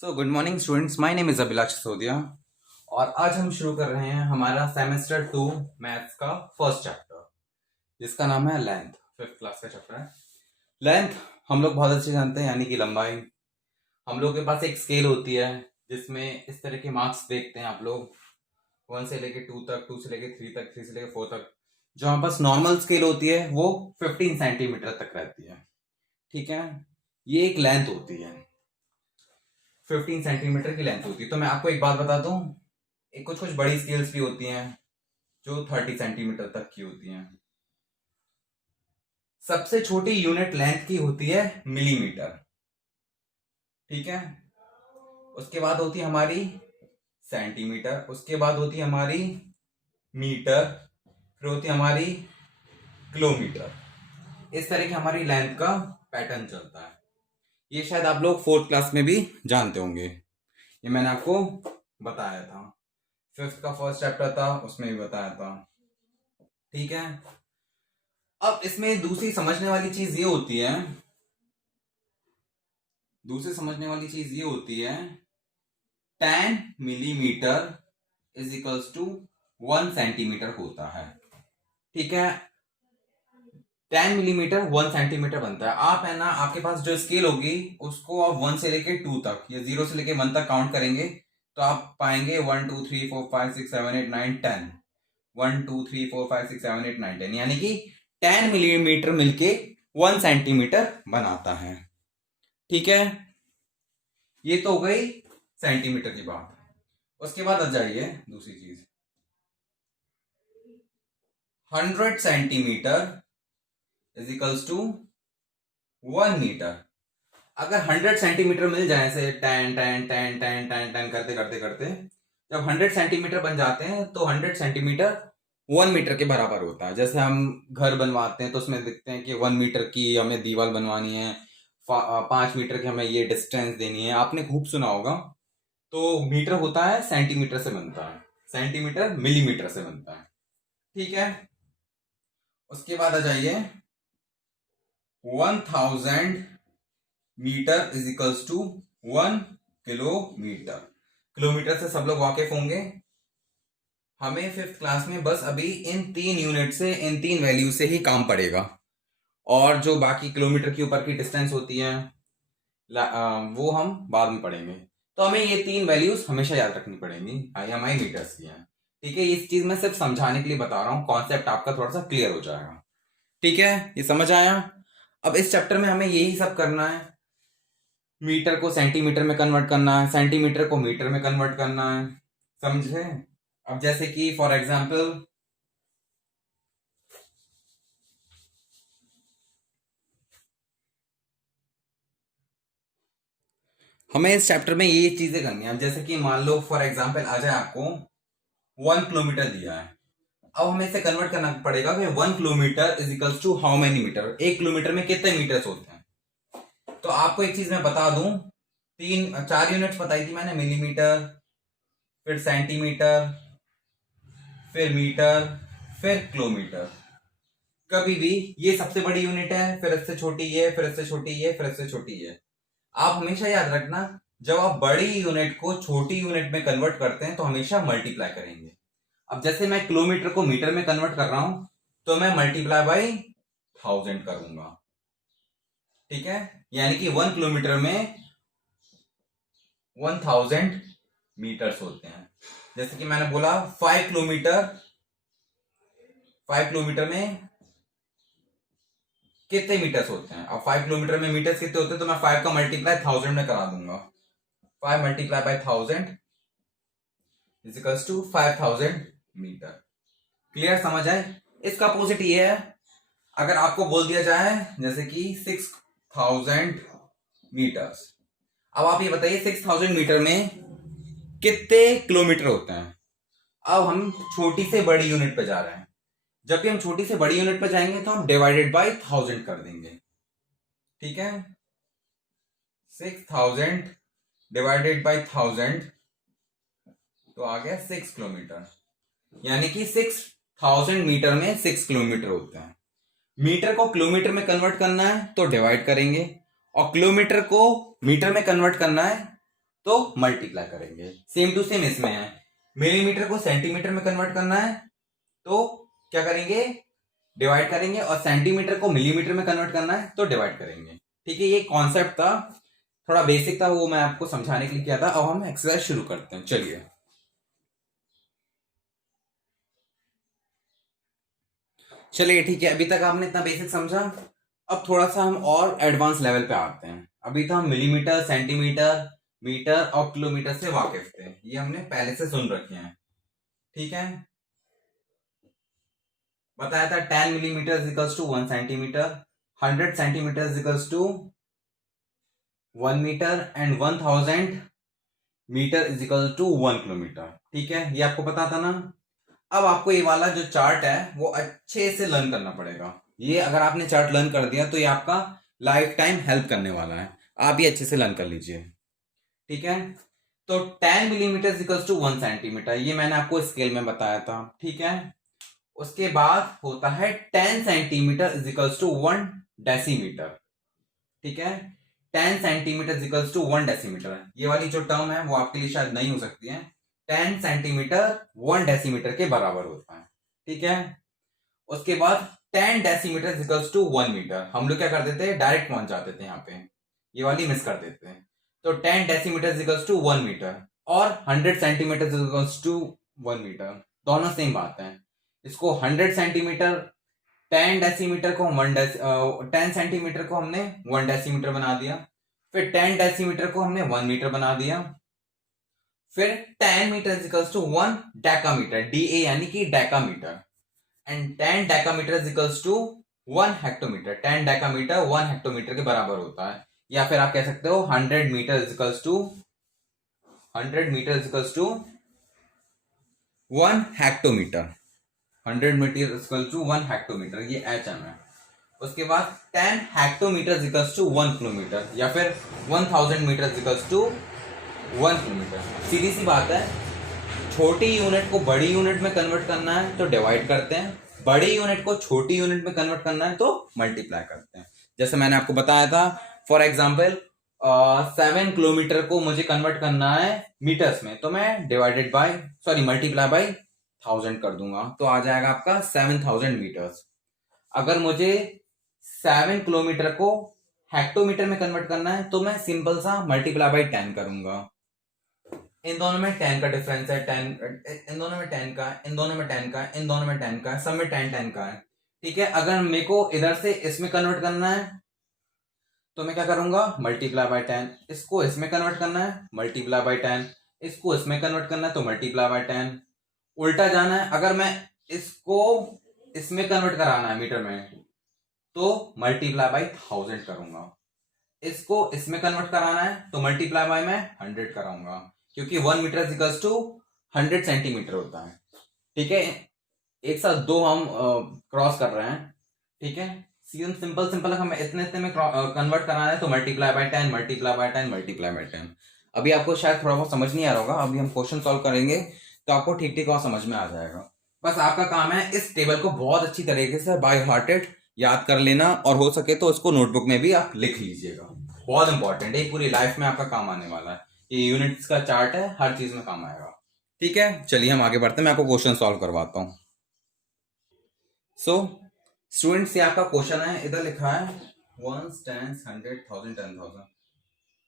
Good morning students, my name is Abhilash Sisodia और आज हम शुरू कर रहे हैं हमारा सेमेस्टर 2 मैथ्स का फर्स्ट चैप्टर जिसका नाम है लेंथ। फिफ्थ क्लास का चैप्टर है लेंथ। हम लोग बहुत अच्छे जानते हैं, यानी कि लंबाई। हम लोग के पास एक स्केल होती है जिसमें इस तरह के मार्क्स देखते हैं आप लोग, 1 से लेके 2 तक, 2 से लेके 3 तक, 3 से लेके 4 तक। जो हमारे पास नॉर्मल स्केल होती है वो 15 सेंटीमीटर तक रहती है। ठीक है, ये एक लेंथ होती है, 15 सेंटीमीटर की लेंथ होती है। तो मैं आपको एक बात बता दूं, एक कुछ कुछ बड़ी स्केल्स भी होती हैं जो 30 सेंटीमीटर तक की होती हैं। सबसे छोटी यूनिट लेंथ की होती है मिलीमीटर। ठीक है, उसके बाद होती है हमारी सेंटीमीटर, उसके बाद होती है हमारी मीटर, फिर होती है हमारी किलोमीटर। इस तरह की हमारी लेंथ का पैटर्न चलता है। ये शायद आप लोग 4th क्लास में भी जानते होंगे, ये मैंने आपको बताया था। 5th का फर्स्ट चैप्टर था, उसमें भी बताया था। ठीक है, अब इसमें दूसरी समझने वाली चीज ये होती है, दूसरी समझने वाली चीज ये होती है 10 millimetre is equals to 1 centimetre होता है। ठीक है, 10 मिलीमीटर 1 सेंटीमीटर बनता है। आप है ना, आपके पास जो स्केल होगी उसको आप 1 से लेके 2 तक या 0 से लेके 1 तक काउंट करेंगे तो आप पाएंगे 1 2 3 4 5 6 7 8 9 10। 1 2 3 4 5 6 7 8 9 10, यानी कि 10 मिलीमीटर मिलके 1 सेंटीमीटर बनाता है। ठीक है, ये तो हो गई सेंटीमीटर की बात। उसके बाद आ जाइए दूसरी चीज, 100 centimetre is equals to 1 metre. अगर 100 सेंटीमीटर मिल जाए से 10 10 10 10 10 10 करते करते करते जब 100 सेंटीमीटर बन जाते हैं तो 100 सेंटीमीटर 1 मीटर के बराबर होता है। जैसे हम घर बनवाते हैं तो उसमें देखते हैं कि 1 मीटर की हमें दीवार बनवानी है, 5 मीटर की हमें ये डिस्टेंस देनी है। आपने खूब सुना होगा। तो मीटर होता है सेंटीमीटर से बनता है, सेंटीमीटर मिलीमीटर से बनता है। ठीक है, उसके बाद आ जाइए 1000 metre is equals to 1 kilometre. Kilometre से सब लोग वाकिफ होंगे। हमें 5th क्लास में बस अभी इन 3 यूनिट से, इन 3 वैल्यू से ही काम पड़ेगा, और जो बाकी किलोमीटर के ऊपर की डिस्टेंस होती है वो हम बाद में पढ़ेंगे। तो हमें ये 3 वैल्यूज हमेशा याद रखनी पड़ेंगी, हमारी मीटर्स की हैं। ठीक है, इस चीज में सिर्फ समझाने के लिए बता रहा हूँ, कॉन्सेप्ट आपका थोड़ा सा क्लियर हो जाएगा। ठीक है, ये समझ आया। अब इस चैप्टर में हमें यही सब करना है, मीटर को सेंटीमीटर में कन्वर्ट करना है, सेंटीमीटर को मीटर में कन्वर्ट करना है। समझे? अब जैसे कि फॉर एग्जाम्पल हमें इस चैप्टर में ये चीजें करनी है। अब जैसे कि मान लो फॉर एग्जाम्पल आ जाए आपको 1 किलोमीटर दिया है, अब हमें इसे कन्वर्ट करना पड़ेगा कि 1 kilometre is equals to how many metre. 1 kilometre में कितने मीटर्स होते हैं। तो आपको एक चीज मैं बता दूं, 4 यूनिट्स बताई थी मैंने, मिलीमीटर, फिर सेंटीमीटर, फिर मीटर, फिर किलोमीटर। कभी भी ये सबसे बड़ी यूनिट है, फिर इससे छोटी ये, फिर इससे छोटी ये, फिर इससे छोटी ये। आप हमेशा याद रखना, जब आप बड़ी यूनिट को छोटी यूनिट में कन्वर्ट करते हैं तो हमेशा मल्टीप्लाई करेंगे। अब जैसे मैं किलोमीटर को मीटर में कन्वर्ट कर रहा हूं तो मैं मल्टीप्लाई बाई 1000 करूंगा। ठीक है, यानी कि 1 किलोमीटर में 1000 मीटर्स होते हैं। जैसे कि मैंने बोला 5 किलोमीटर, 5 किलोमीटर में कितने मीटर्स होते हैं। अब 5 किलोमीटर में मीटर्स कितने होते हैं, तो मैं 5 का मल्टीप्लाई 1000 में करा दूंगा। 5 multiply by 1000 is equals to 5000 metre. Clear, समझ आए। इसका अपोजिट ये है, अगर आपको बोल दिया जाए जैसे कि 6000 मीटर्स। अब आप ये बताइए 6000 मीटर में कितने किलोमीटर होते हैं। अब हम छोटी से बड़ी यूनिट पे जा रहे हैं, जब भी हम छोटी से बड़ी यूनिट पे जाएंगे तो हम डिवाइडेड बाई 1000 कर देंगे। ठीक है, 6000 डिवाइडेड बाई 1000 तो आ गया 6 किलोमीटर, यानी कि 6000 मीटर में 6 किलोमीटर होते हैं। मीटर को किलोमीटर में कन्वर्ट करना है तो डिवाइड करेंगे, और किलोमीटर को मीटर में कन्वर्ट करना है तो मल्टीप्लाई करेंगे। सेम टू सेम इसमें है, मिलीमीटर को सेंटीमीटर में कन्वर्ट करना है तो क्या करेंगे, डिवाइड करेंगे, और सेंटीमीटर को मिलीमीटर में कन्वर्ट करना है तो डिवाइड करेंगे। ठीक है, ये कॉन्सेप्ट था, थोड़ा बेसिक था, वो मैं आपको समझाने के लिए किया था। अब हम एक्सरसाइज शुरू करते हैं, चलिए। चलिए ठीक है, अभी तक आपने इतना बेसिक समझा, अब थोड़ा सा हम और एडवांस लेवल पे आते हैं। अभी तो हम मिलीमीटर, सेंटीमीटर, मीटर और किलोमीटर से वाकिफ थे, ये हमने पहले से सुन रखे हैं। ठीक है, बताया था 10 millimetre equals to 1 centimetre, 100 centimetre equals to 1 metre and 1000 metre is equal to 1 kilometre. ठीक है, ये आपको पता था ना। अब आपको ये वाला जो चार्ट है वो अच्छे से लर्न करना पड़ेगा। ये अगर आपने चार्ट लर्न कर दिया तो ये आपका लाइफ टाइम हेल्प करने वाला है, आप ये अच्छे से लर्न कर लीजिए। ठीक है, तो 10 मिलीमीटर इक्वल्स टू 1 सेंटीमीटर, ये मैंने आपको स्केल में बताया था। ठीक है, उसके बाद होता है 10 centimetre is equals to 1 decimetre. ठीक है, 10 सेंटीमीटर इक्वल्स टू 1 डेसीमीटर, ये वाली जो टर्म है वो आपके लिए शायद नहीं हो सकती है। 10 सेंटीमीटर 1 डेसीमीटर के बराबर होता है। ठीक है, उसके बाद 10 डेसीमीटर इक्वल्स टू 1 मीटर, हम लोग क्या करते थे, डायरेक्ट पहुंच जाते थे यहाँ पे, ये वाली मिस कर देते हैं। तो 10 डेसीमीटर इक्वल्स टू 1 मीटर, और 100 सेंटीमीटर इक्वल्स टू 1 मीटर, दोनों सेम बात है। इसको 100 सेंटीमीटर, 10 डेसीमीटर को 10 सेंटीमीटर को हमने 1 डेसीमीटर बना दिया, फिर 10 डेसीमीटर को हमने 1 मीटर बना दिया, फिर 10 metre equals to 1 decametre, DA यानी कि decametre, and 10 decametre equals to 1 hectometre, 10 decametre 1 hectometre के बराबर होता है। या फिर आप कह सकते हो 100 metre equals to 100 metre equals to 1 hectometre, 100 metre equal to 1 hectometre, ये HM है। उसके बाद 10 हेक्टोमीटर इक्वल्स टू 1 किलोमीटर, या फिर 1000 मीटर इक्वल्स टू 1 किलोमीटर। सीधी सी बात है, छोटी यूनिट को बड़ी यूनिट में कन्वर्ट करना है तो डिवाइड करते हैं, बड़ी यूनिट को छोटी यूनिट में कन्वर्ट करना है तो मल्टीप्लाई करते हैं। जैसे मैंने आपको बताया था, फॉर एग्जाम्पल 7 किलोमीटर को मुझे कन्वर्ट करना है मीटर्स में, तो मैं मल्टीप्लाई बाई 1000 कर दूंगा, तो आ जाएगा आपका 7000 मीटर्स। अगर मुझे 7 किलोमीटर को हेक्टोमीटर में कन्वर्ट करना है तो मैं सिंपल सा मल्टीप्लाई बाई 10 करूंगा। इन दोनों में 10 का डिफरेंस है, 10 इन दोनों में 10 का, इन दोनों में 10 का, इन दोनों में 10 का, सब में 10 का है। ठीक है, अगर मेरे को इधर से इसमें कन्वर्ट करना है तो मैं क्या करूंगा, मल्टीप्लाई बाय 10, इसको इसमें कन्वर्ट करना है मल्टीप्लाई बाय 10, इसको इसमें कन्वर्ट करना है तो मल्टीप्लाई बाय 10। उल्टा जाना है, अगर मैं इसको इसमें कन्वर्ट कराना है मीटर में तो मल्टीप्लाई बाय 1000 करूंगा, इसको इसमें कन्वर्ट कराना है तो मल्टीप्लाई बाय मैं 100 कराऊंगा, क्योंकि 1 मीटर इक्वल्स टू 100 सेंटीमीटर होता है। ठीक है, एक साथ दो हम क्रॉस कर रहे हैं। ठीक है, सिंपल सिंपल हमें इतने इतने में कन्वर्ट कराना है तो multiply by 10, multiply by 10, multiply by 10। अभी आपको शायद थोड़ा बहुत समझ नहीं आ रहा होगा, अभी हम क्वेश्चन सॉल्व करेंगे तो आपको ठीक ठीक और समझ में आ जाएगा। बस आपका काम है इस टेबल को बहुत अच्छी तरीके से बाय हार्टेड याद कर लेना, और हो सके तो इसको नोटबुक में भी आप लिख लीजिएगा, बहुत इंपॉर्टेंट है, पूरी लाइफ में आपका काम आने वाला है। ये यूनिट्स का चार्ट है, हर चीज में काम आएगा। ठीक है, चलिए हम आगे बढ़ते हैं, मैं आपको क्वेश्चन सॉल्व करवाता हूँ। सो स्टूडेंट्स, ये आपका क्वेश्चन है, इधर लिखा है 1 10 100 1000 10,000,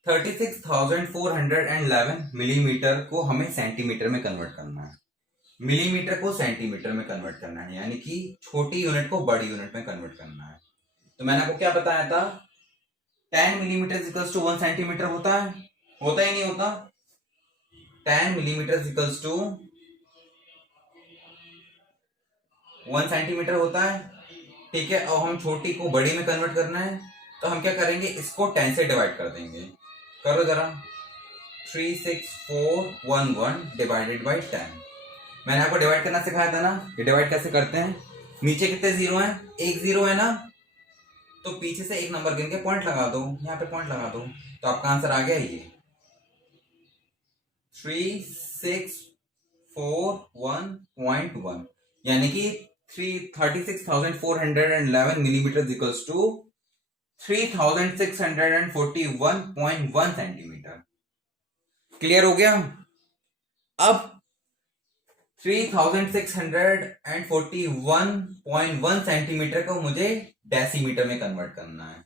36,411 मिलीमीटर को हमें सेंटीमीटर में कन्वर्ट करना है, मिलीमीटर को सेंटीमीटर में कन्वर्ट करना है, यानी कि छोटी यूनिट को बड़ी यूनिट में कन्वर्ट करना है। तो मैंने आपको क्या बताया था, 10 मिलीमीटर इक्वल्स टू 1 सेंटीमीटर होता है, होता ही नहीं होता, 10 मिलीमीटर इक्वल्स टू 1 सेंटीमीटर होता है। ठीक है, और हम छोटी को बड़ी में कन्वर्ट करना है तो हम क्या करेंगे, इसको 10 से डिवाइड कर देंगे, करो जरा, 36411 डिवाइडेड बाई 10। मैंने आपको डिवाइड करना सिखाया था ना, ये डिवाइड कैसे करते हैं, नीचे कितने जीरो हैं, एक जीरो है ना, तो पीछे से एक नंबर गिन के पॉइंट लगा दो, यहाँ पे पॉइंट लगा दो, तो आपका आंसर आ गया ये 36411, यानी कि 36,411 millimetre equals to 3641.1 centimetre. Clear हो गया? अब 3641.1 सेंटीमीटर को मुझे डेसीमीटर में कन्वर्ट करना है।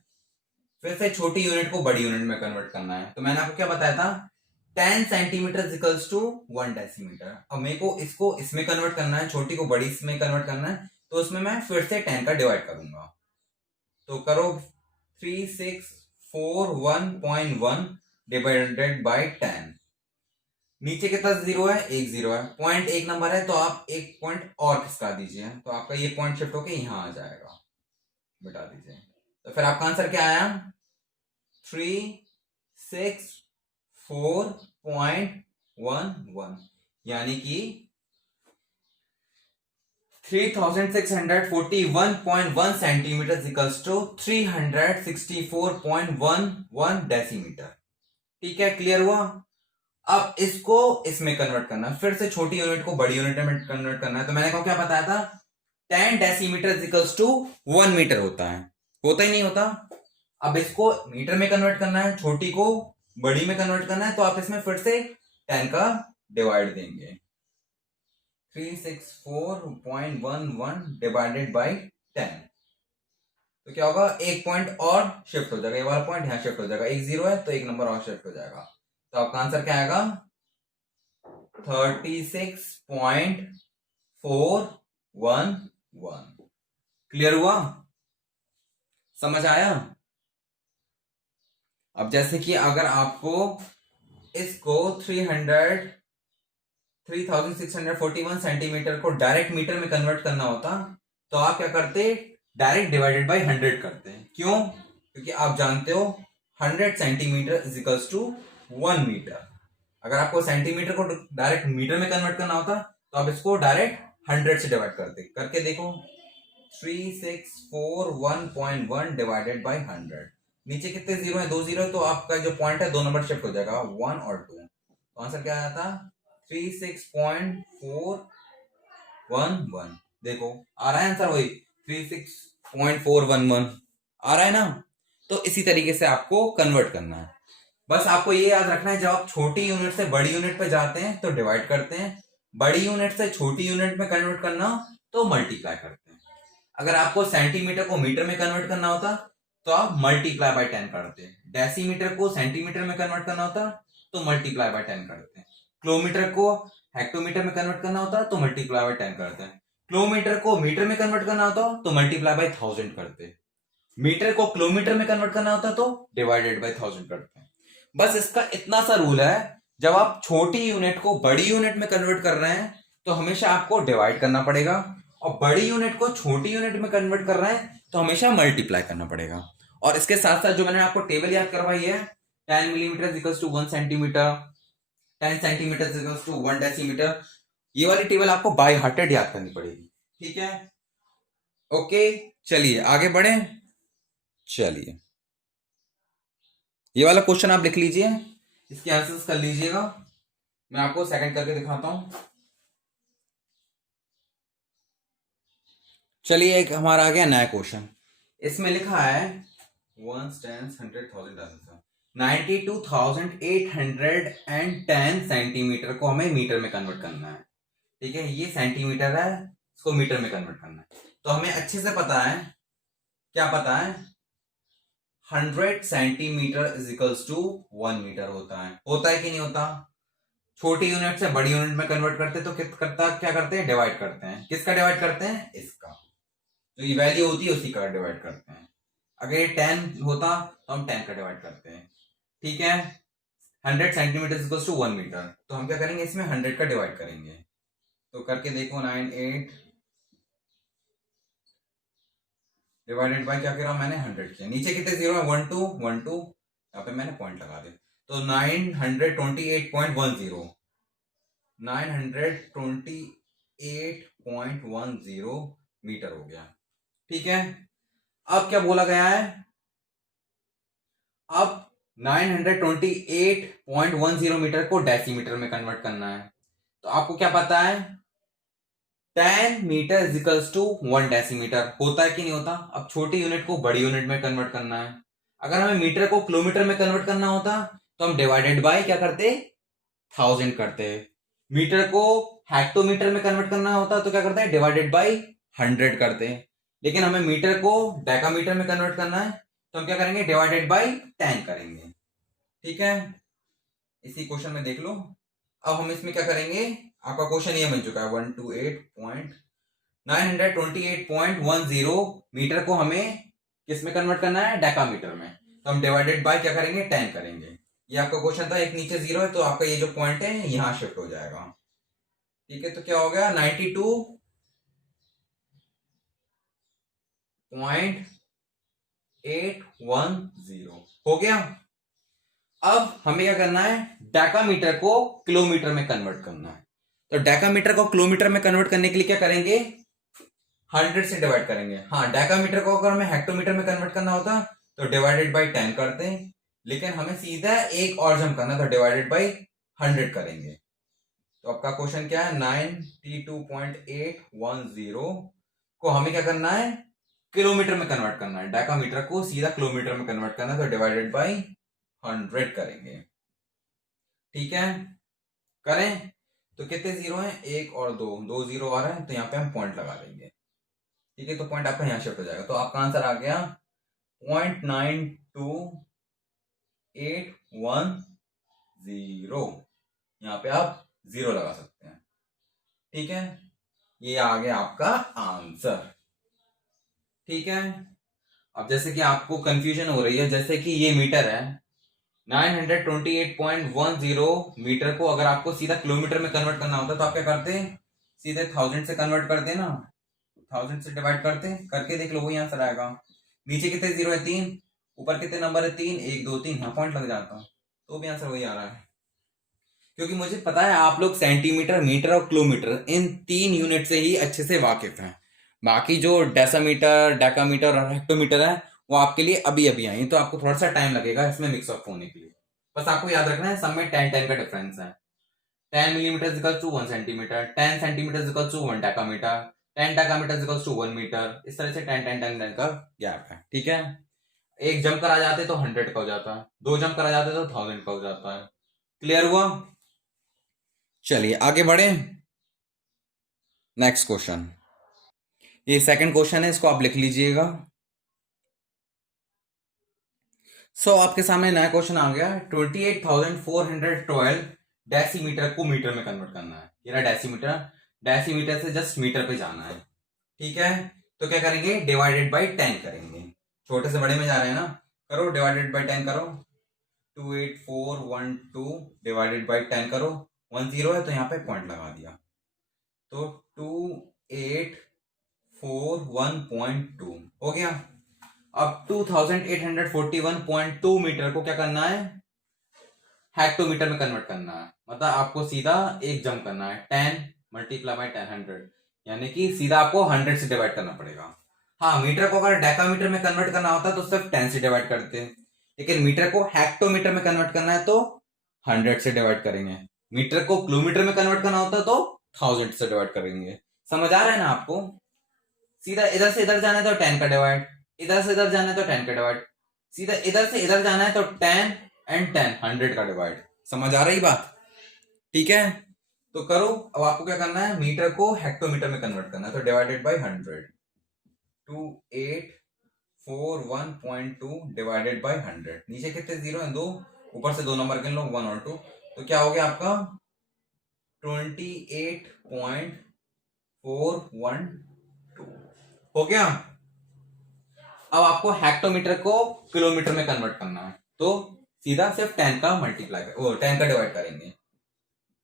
फिर से छोटी यूनिट को बड़ी यूनिट में कन्वर्ट करना है। तो मैंने आपको क्या बताया था, 10 सेंटीमीटर इक्वल्स टू 1 डेसीमीटर। अब मेरे को इसको इसमें कन्वर्ट करना है, छोटी को बड़ी इसमें कन्वर्ट करना है, तो उसमें मैं फिर से 10 का डिवाइड करूंगा। तो करो 3641.1 डिवाइडेड बाई 10। नीचे कितना जीरो है? एक जीरो है। पॉइंट एक नंबर है तो आप एक पॉइंट और खिसका दीजिए, तो आपका ये पॉइंट शिफ्ट होके यहां आ जाएगा, बिठा दीजिए। तो फिर आपका आंसर क्या आया? 364.11, यानी कि 3641.1 सेंटीमीटर इक्वल्स टू 364.11 डेसीमीटर। ठीक है, क्लियर हुआ? अब इसको इसमें कन्वर्ट करना है, फिर से छोटी यूनिट को बड़ी यूनिट में कन्वर्ट करना है। तो मैंने क्या बताया था, 10 डेसीमीटर इक्वल्स टू 1 मीटर होता है, होता ही नहीं होता। अब इसको मीटर में कन्वर्ट करना है, छोटी को बड़ी में कन्वर्ट करना है, तो आप इसमें फिर से 10 का डिवाइड देंगे। 364.11 डिवाइडेड बाई 10, तो क्या होगा, एक पॉइंट और शिफ्ट हो जाएगा, ये वाला पॉइंट यहां शिफ्ट हो जाएगा, एक जीरो है तो एक नंबर और शिफ्ट हो जाएगा। तो आपका आंसर क्या आएगा? 36.411। क्लियर हुआ? समझ आया? अब जैसे कि अगर आपको इसको 3641 सेंटीमीटर को डायरेक्ट मीटर में कन्वर्ट करना होता, तो आप क्या करते, डायरेक्ट डिवाइडेड बाई 100 करते हैं। क्यों? क्योंकि आप जानते हो 100 centimetre is equals to 1 metre. अगर आपको सेंटीमीटर को डायरेक्ट मीटर में कन्वर्ट करना होता तो आप इसको डायरेक्ट 100 से डिवाइड करते। करके देखो, 3641.1 डिवाइडेड बाई 100। नीचे कितने जीरो है? दो जीरो है, तो आपका जो पॉइंट है दो नंबर शिफ्ट हो जाएगा, 1 और 2। तो आंसर क्या आया था? 36.411। देखो आ रहा है आंसर, वही 36.411 आ रहा है ना। तो इसी तरीके से आपको कन्वर्ट करना है। बस आपको ये याद रखना है, जब आप छोटी यूनिट से बड़ी यूनिट पे जाते हैं तो डिवाइड करते हैं, बड़ी यूनिट से छोटी यूनिट में कन्वर्ट करना तो मल्टीप्लाई करते हैं। अगर आपको सेंटीमीटर को मीटर में कन्वर्ट करना होता तो आप मल्टीप्लाई बाय 10 करते हैं। डेसीमीटर को सेंटीमीटर में कन्वर्ट करना होता तो मल्टीप्लाई बाय 10 करते हैं। किलोमीटर को हेक्टोमीटर में कन्वर्ट करना होता तो मल्टीप्लाई बाय 10 करते हैं। किलोमीटर को मीटर में कन्वर्ट करना होता तो मल्टीप्लाई बाय 1000 करते हैं। मीटर को किलोमीटर में कन्वर्ट करना होता तो डिवाइडेड बाय 1000 करते हैं। बस इसका इतना सा रूल है, जब आप छोटी यूनिट को बड़ी यूनिट में कन्वर्ट कर रहे हैं तो हमेशा आपको डिवाइड करना पड़ेगा, और बड़ी यूनिट को छोटी यूनिट में कन्वर्ट कर रहे हैं तो हमेशा मल्टीप्लाई करना पड़ेगा। और इसके साथ साथ जो मैंने आपको टेबल याद करवाई है, 10 millimetre equals to 1 centimetre, 10 centimetre equals to 1 decimetre, ये वाली टेबल आपको बाय हार्टेड याद करनी पड़ेगी। ठीक है, ओके, चलिए आगे बढ़े। चलिए ये वाला क्वेश्चन आप लिख लीजिए, इसके आंसर्स कर लीजिएगा, मैं आपको सेकंड करके दिखाता हूं। चलिए एक हमारा आ गया नया क्वेश्चन, इसमें लिखा है 1 10 100,000 92,810 सेंटीमीटर को हमें मीटर में कन्वर्ट करना है। ठीक है, ये सेंटीमीटर है, इसको मीटर में कन्वर्ट करना है। तो हमें अच्छे से पता है, क्या पता है, 100 centimetre is equals to 1 metre होता है कि नहीं होता? छोटी यूनिट से बड़ी यूनिट में कन्वर्ट करते तो क्या करते हैं, डिवाइड करते हैं। किसका डिवाइड करते हैं? इसका, जो ये वैल्यू होती है उसी का डिवाइड करते हैं। अगर ये 10 होता तो हम 10 का डिवाइड करते हैं। ठीक है, 100 centimetre is equals to 1 metre, तो हम क्या करेंगे, इसमें 100 का डिवाइड करेंगे। तो करके देखो, 9 8 डिवाइडेड बाय क्या करा मैंने, 100 किया। नीचे कितने जीरो है? 1 2 1 2, यहाँ पे मैंने पॉइंट लगा दिया, तो 928.10 928.10 मीटर हो गया। ठीक है, अब क्या बोला गया है, अब 928.10 मीटर को डेसीमीटर में कन्वर्ट करना है। तो आपको क्या पता है, 10 metre is equals to 1 decimetre होता है कि नहीं होता? अब छोटी यूनिट को बड़ी यूनिट में कन्वर्ट करना है। अगर हमें मीटर को किलोमीटर में कन्वर्ट करना होता तो हम डिवाइडेड बाय क्या करते, 1000 करते हैं। मीटर को हेक्टोमीटर में कन्वर्ट करना होता है तो क्या करते हैं, डिवाइडेड बाई 100 करते हैं। लेकिन हमें मीटर को डेकामीटर में कन्वर्ट करना है तो हम क्या करेंगे, डिवाइडेड बाई 10 करेंगे। ठीक है, इसी क्वेश्चन में देख लो। अब हम इसमें क्या करेंगे, आपका क्वेश्चन ये बन चुका है 128.928.10 मीटर को हमें किस में कन्वर्ट करना है, डेकामीटर में। तो हम डिवाइडेड बाय क्या करेंगे, 10 करेंगे। ये आपका क्वेश्चन था, एक नीचे 0 है तो आपका ये जो पॉइंट है यहां शिफ्ट हो जाएगा। ठीक है, तो क्या हो गया 92.810 हो गया। अब हमें क्या करना है, डेकामीटर को किलोमीटर में कन्वर्ट करना है। तो डेकामीटर को किलोमीटर में कन्वर्ट करने के लिए क्या करेंगे, 100 से डिवाइड करेंगे। हाँ, डेकामीटर को अगर हमें हेक्टोमीटर में कन्वर्ट करना होता तो डिवाइडेड बाई 10 करते हैं, लेकिन हमें सीधा एक और जम करना तो डिवाइडेड बाई 100 करेंगे। तो आपका क्वेश्चन क्या है, 92.810 को हमें क्या करना है, किलोमीटर में कन्वर्ट करना है। डेकामीटर को सीधा किलोमीटर में कन्वर्ट करना है तो डिवाइडेड बाई 100 करेंगे। ठीक है, करें तो कितने जीरो हैं, एक और दो, दो जीरो आ रहे हैं तो यहाँ पे हम पॉइंट लगा देंगे। ठीक है, तो पॉइंट आपका यहाँ शिफ्ट हो जाएगा। तो आपका आंसर आ गया 0.92810। यहाँ पे आप 0 लगा सकते हैं। ठीक है, ये आ गया आपका आंसर। ठीक है, अब जैसे कि आपको कंफ्यूजन हो रही है, जैसे कि ये मीटर है, 928.10 मीटर को अगर आपको सीधा किलोमीटर में कन्वर्ट करना होता तो आप क्या करते, सीधे 1000 से कन्वर्ट करते ना, 1000 से डिवाइड करते, करके देख लो वही आंसर आएगा। नीचे कितने जीरो है, 3, ऊपर कितने नंबर है, 3, 1 2 3, हाँ पॉइंट लग जाता तो भी आंसर वही आ रहा है। क्योंकि मुझे पता है आप लोग सेंटीमीटर, मीटर और किलोमीटर इन 3 यूनिट से ही अच्छे से वाकिफ हैं। बाकी जो डेसीमीटर, डेकामीटर और हेक्टोमीटर है वो आपके लिए अभी अभी आई, तो आपको थोड़ा सा टाइम लगेगा इसमें मिक्सअप होने के लिए। बस आपको याद रखना है सब में 10 का डिफरेंस है। 10 millimetre equals to 1 centimetre, 10 centimetre equals to 1 decametre, 10 decametre equals to 1 metre. इस तरह से 10 का गैप है। ठीक है, एक जंप कर आ जाते तो 100 का हो जाता है, 2 जंप कर आ जाते तो 1000 का हो जाता है। क्लियर हुआ? चलिए आगे बढ़े। नेक्स्ट क्वेश्चन, ये सेकंड क्वेश्चन है, इसको आप लिख लीजिएगा। आपके सामने नया क्वेश्चन आ गया, 28,412 डेसीमीटर को मीटर में कन्वर्ट करना है। ये रहा डेसीमीटर, डेसीमीटर से जस्ट मीटर पे जाना है। ठीक है, तो क्या करेंगे, डिवाइडेड बाई 10 करेंगे। छोटे से बड़े में जा रहे हैं ना, करो डिवाइडेड बाई 10 करो, 28412 डिवाइडेड बाई 10 करो, 1 0 है तो यहाँ पे पॉइंट लगा दिया, तो 2841.2 हो गया। अब 2841.2 मीटर को क्या करना है, हेक्टोमीटर में कन्वर्ट करना है। मतलब आपको सीधा एक जंप करना है, 10 मल्टीप्लाई बाई 10 100, यानी कि सीधा आपको 100 से डिवाइड करना पड़ेगा। हाँ, मीटर को अगर डेकामीटर में कन्वर्ट करना होता तो सिर्फ 10 से डिवाइड करते हैं, लेकिन मीटर को हेक्टोमीटर में कन्वर्ट करना है तो 100 से डिवाइड करेंगे। मीटर को किलोमीटर में कन्वर्ट करना होता तो 1000 से डिवाइड करेंगे। समझ आ रहा है ना आपको? सीधा इधर से इधर जाना है तो 10 का डिवाइड, इधर से इधर जाना है तो 10 का डिवाइड, सीधा इधर से इधर जाना है तो 10 एंड 10 100 का डिवाइड। समझ आ रही बात? ठीक है, तो करो। अब आपको क्या करना है, मीटर को हेक्टोमीटर में कन्वर्ट करना है तो डिवाइडेड बाई 100, 2841.2 डिवाइडेड बाई 100। नीचे कितने जीरो है, 2, ऊपर से 2 नंबर गिन लो, 1 और 2, तो क्या हो गया आपका 28.412 हो गया। अब आपको हेक्टोमीटर को किलोमीटर में कन्वर्ट करना है तो सीधा सिर्फ 10 का मल्टीप्लाई 10 का डिवाइड करेंगे,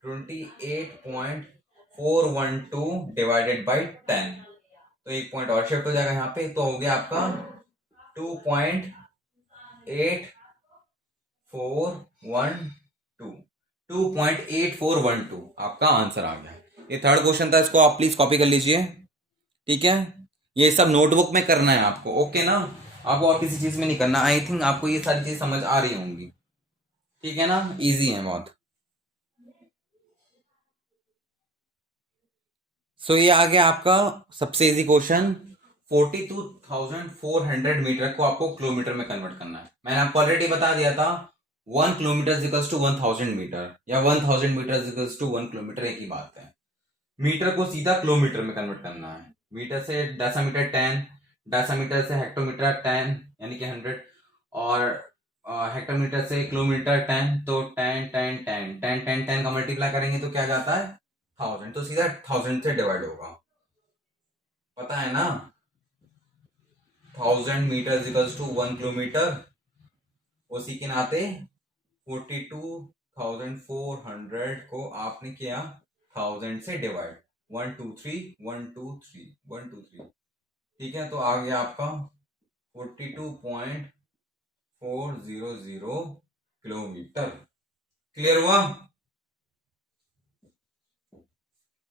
28.412 डिवाइडेड बाई 10, तो एक पॉइंट और शिफ्ट हो जाएगा यहाँ पे, तो हो गया आपका 2.8412 आपका आंसर आ गया। ये थर्ड क्वेश्चन था, इसको आप प्लीज कॉपी कर लीजिए। ठीक है, ये सब नोटबुक में करना है आपको, ओके ना? आपको और किसी चीज में नहीं करना। आई थिंक आपको ये सारी चीज समझ आ रही होंगी। ठीक है ना, इजी है बहुत। ये आ गया आपका सबसे इजी क्वेश्चन, 42,400 मीटर को आपको किलोमीटर में कन्वर्ट करना है। मैंने आपको ऑलरेडी बता दिया था 1 किलोमीटर इक्वल्स टू 1000 मीटर या 1000 मीटर इक्वल्स टू 1 किलोमीटर, एक ही बात है। मीटर को सीधा किलोमीटर में कन्वर्ट करना है। मीटर से डेसीमीटर 10, डेसीमीटर से हेक्टोमीटर 10 यानी कि 100, और हेक्टोमीटर से किलोमीटर 10, तो 10 10 10 10 10 10 का मल्टीप्लाई करेंगे तो क्या जाता है 1000, तो सीधा 1000 से डिवाइड होगा, पता है ना। 1000 मीटर इक्वल्स टू 1 किलोमीटर, उसी के नाते 42,400 को आपने किया 1000 से डिवाइड, 1 2 3 1 2 3 1 2 3, ठीक है। तो आ गया आपका 42.400 किलोमीटर। क्लियर हुआ?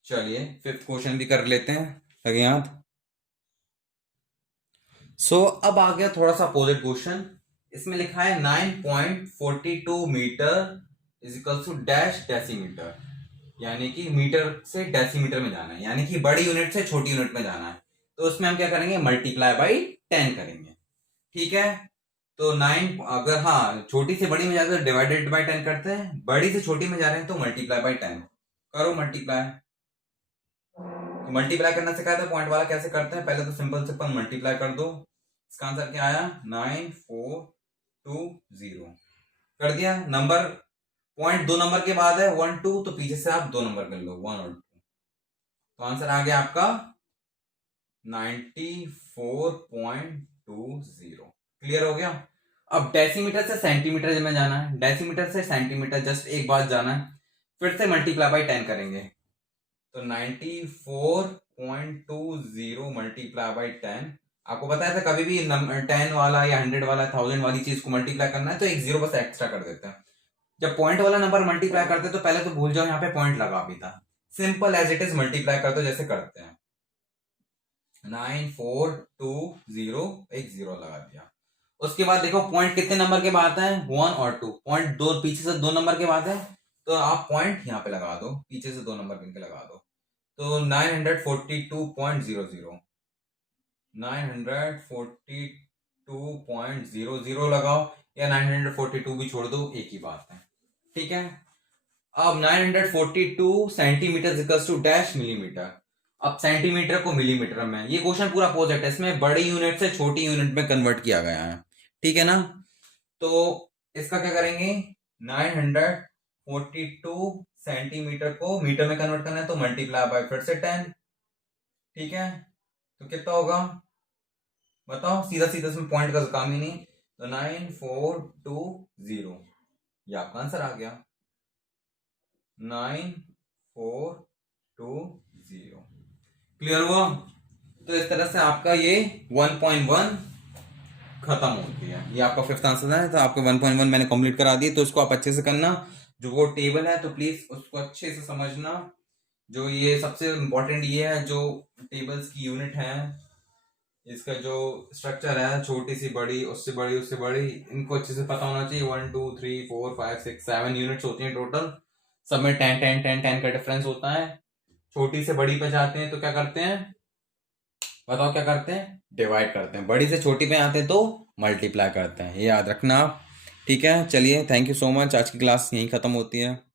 चलिए फिफ्थ क्वेश्चन भी कर लेते हैं अज्ञात। अब आ गया थोड़ा सा अपोजिट क्वेश्चन। इसमें लिखा है 9.42 metre is equal to dash decimetre, यानी कि मीटर से डेसीमीटर में जाना है, यानी कि बड़ी यूनिट से छोटी यूनिट में जाना है। तो उसमें हम क्या करेंगे, मल्टीप्लाई बाई 10 करेंगे, ठीक है। तो 9, अगर हाँ छोटी से बड़ी में जाते हैं तो डिवाइडेड बाई 10 करते हैं, बड़ी से छोटी में जा रहे हैं तो मल्टीप्लाई बाई 10 करो। मल्टीप्लाई, तो मल्टीप्लाई करना सिखाया था, पॉइंट वाला कैसे करते हैं, पहले तो सिंपल सिंपल मल्टीप्लाई कर दो। इसका आंसर क्या आया 9420, कर दिया। नंबर पॉइंट 2 नंबर के बाद है 1 2, तो पीछे से आप 2 नंबर कर लो 1 और 2, तो आंसर आ गया आपका 94.20। क्लियर हो गया? अब डेसीमीटर से सेंटीमीटर में जाना है, डेसीमीटर से सेंटीमीटर जस्ट एक बार जाना है, फिर से मल्टीप्लाई बाई 10 करेंगे, तो 94.20 मल्टीप्लाई बाई 10। आपको पता है था कभी भी 10 वाला या 100 वाला 1000 वाली चीज को मल्टीप्लाई करना है तो एक जीरो बस एक्स्ट्रा कर देते हैं। जब पॉइंट वाला नंबर मल्टीप्लाई करते हैं तो पहले तो भूल जाओ यहाँ पे पॉइंट लगा भी था, simple as it is multiply कर दो जैसे करते हैं। 9420, एक जीरो लगा दिया। उसके बाद देखो पॉइंट कितने नंबर के बाद है 1 और 2, पॉइंट 2 पीछे से 2 नंबर के बाद है, तो आप पॉइंट यहाँ पे लगा दो, पीछे से 2 नंबर इनके लगा दो, तो 942.00 942.00 लगाओ, या 942 भी छोड़ दो, एक ही बात है, ठीक है। अब 942 centimetre equals to dash millimetre. अब सेंटीमीटर को मिलीमीटर में, ये क्वेश्चन पूरा अपोजिट है, इसमें बड़ी यूनिट से छोटी यूनिट में कन्वर्ट किया गया है, ठीक है ना। तो इसका क्या करेंगे, 942 सेंटीमीटर को मीटर में कन्वर्ट करना है तो मल्टीप्लाई बाय फिर से 10, ठीक है। तो कितना होगा बताओ, सीधा सीधा इसमें पॉइंट का काम ही नहीं, तो 9420, ये आपका आंसर आ गया 9420। क्लियर हुआ? तो इस तरह से आपका ये 1.1 खत्म होती है, ये आपका फिफ्थ आंसर है। तो आपके 1.1 मैंने कंप्लीट करा दी, तो इसको आप अच्छे से करना। जो वो टेबल है तो प्लीज उसको अच्छे से समझना। जो ये सबसे इंपॉर्टेंट ये है, जो टेबल्स की यूनिट है, इसका जो स्ट्रक्चर है, छोटी सी बड़ी, उससे बड़ी, उससे बड़ी, इनको अच्छे से पता होना चाहिए। 1 2 3 4 5 6 7 यूनिट्स होती हैं टोटल, सब में 10 10 10 10 का डिफरेंस होता है। छोटी से बड़ी पे जाते हैं तो क्या करते हैं, बताओ क्या करते हैं, डिवाइड करते हैं। बड़ी से छोटी पे आते हैं तो मल्टीप्लाई करते हैं, ये याद रखना आप, ठीक है। चलिए थैंक यू सो मच, आज की क्लास यहीं खत्म होती है।